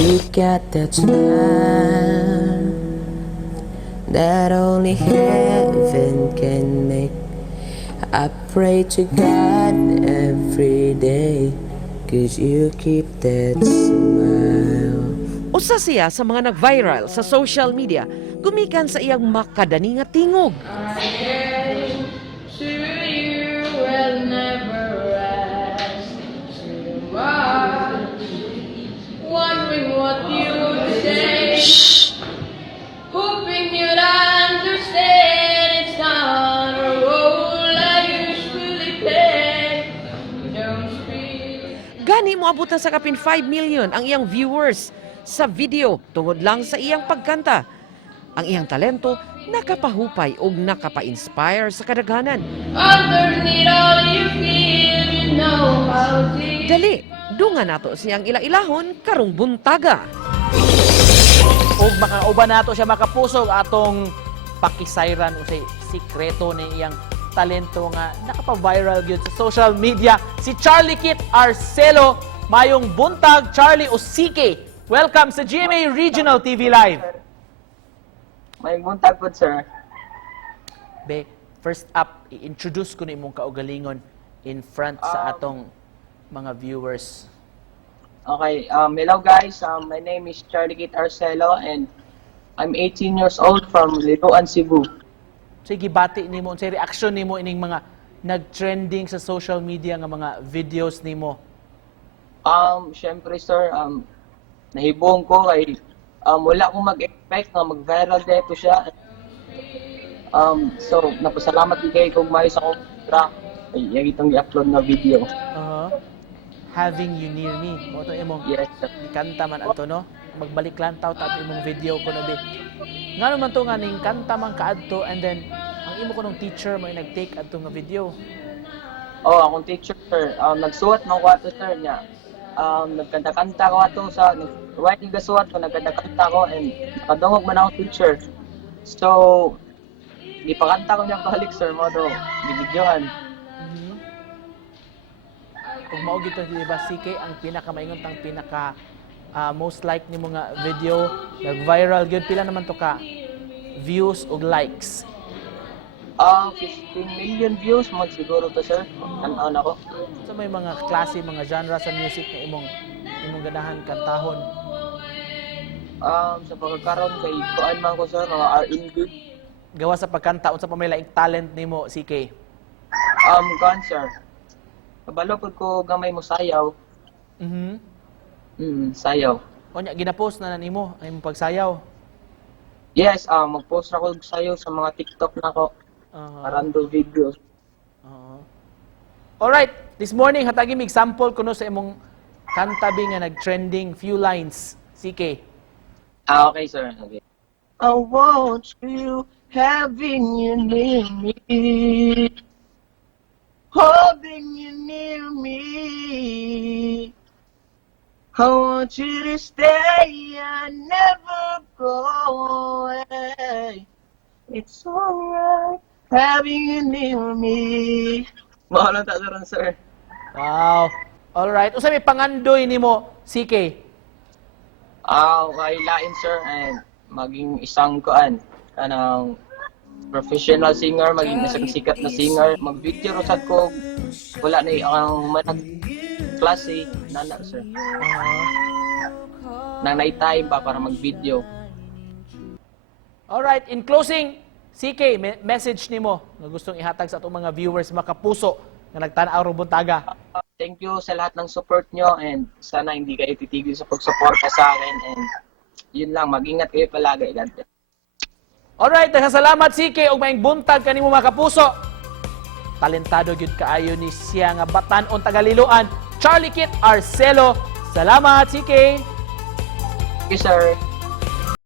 You got that smile that only heaven can make. I pray to God every day, 'cause you keep that smile. Usa siya sa mga nag-viral sa social media gumikan sa iyang makadani nga tingog. To you will never ask too much. Wondering what you would say. Hoping you'd understand it's not a role I usually play. Don't speak. Gani moabot na sa kapin 5 million ang iyang viewers sa video tungod lang sa iyang pagkanta. Ang iyang talento nakapahupay o nakapa-inspire sa kadaghanan. Underneath all you feel, you know how deep. Dali, dunga nato siyang ila-ilahon karong buntaga. Og makauban nato siya makapusog atong pakisayran o say sikreto ni iyang talento nga nakapa-viral gyud sa social media, si Charlie Kit Arcelo. Mayong buntag, Charlie o CK. Welcome sa GMA Regional TV Live. May buntag po, sir. Be, first up, i-introduce ko na imong kaugalingon in front sa atong mga viewers. Okay, hello guys. My name is Charlie Kit Arcelo and I'm 18 years old from Liloan, Cebu. Sige, bati nimo, unsay reaction nimo ining mga nag-trending sa social media nga mga videos nimo? Syempre sir, nahibong ko kay wala akong mag-expect na mag-viral dito siya. So, napasalamat kay kung may sa akong track. Ay, yung itong i-upload na video. Having You Near Me. Mo to imong Yes, sir. kanta man ato no. Magbalik lang taw ta imong video ko no be. Ngano man to nga ning kanta man kaadto and then ang imo kunong teacher may nag-take adto nga video. Oh, akong teacher sir, nagsuot ng wato sir niya. Nagkanta-kanta ko ato sa right yung gasuot ko, nagkanta-kanta ko and nakadungog man akong teacher. So, gipakanta ko niya balik sir mo do, bibidyohan. Kung mao gito di ba CK ang pinakamaingon tang pinaka most like nimo nga video nag-viral gyud, pila naman to ka views ug likes? 15 million views mo siguro to sir. Ano ako? So may mga klase, mga genre sa music na imong ganahan kantahon? Sa pagkakaroon kay kuan man ko sir, mga R&B. Gawa sa pagkanta unsa pa may laing talent nimo CK? Kuan sir. Kabalo pud ko gamay mo sayaw. Sayaw. Onya gina-post na nimo ang imong pagsayaw? Yes, mag-post ako og sayaw sa mga TikTok nako. Random videos. Alright, this morning hatagi mig example kuno sa imong kanta bi nga nag-trending few lines CK. Okay sir. Okay. I want you having you near me. Holding you near me. I want you to stay and never go away. It's alright having you near me. Mahalang tataran, sir. Wow. Alright, usa may pangandoy nimo CK? Okay, lain, sir, and maging isang kuan, kanang professional singer, maging isang sikat na singer, mag-video rosad ko, wala na ang manag klase, nana, sir. Nang time pa para mag-video. Alright, in closing, CK, message nimo nga gustong ihatag sa atong mga viewers makapuso nga nagtan-aw ro buntaga. Thank you sa lahat ng support nyo and sana hindi kayo titigil sa pagsuporta sa akin and yun lang, mag-ingat kayo palagi. God bless. Alright, salamat CK ug maayong buntag kanimo mga kapuso. Talentado gyud kaayo ni siya nga batan-on Tagaliloan, Charlie Kit Arcelo. Salamat CK. Thank you, sir.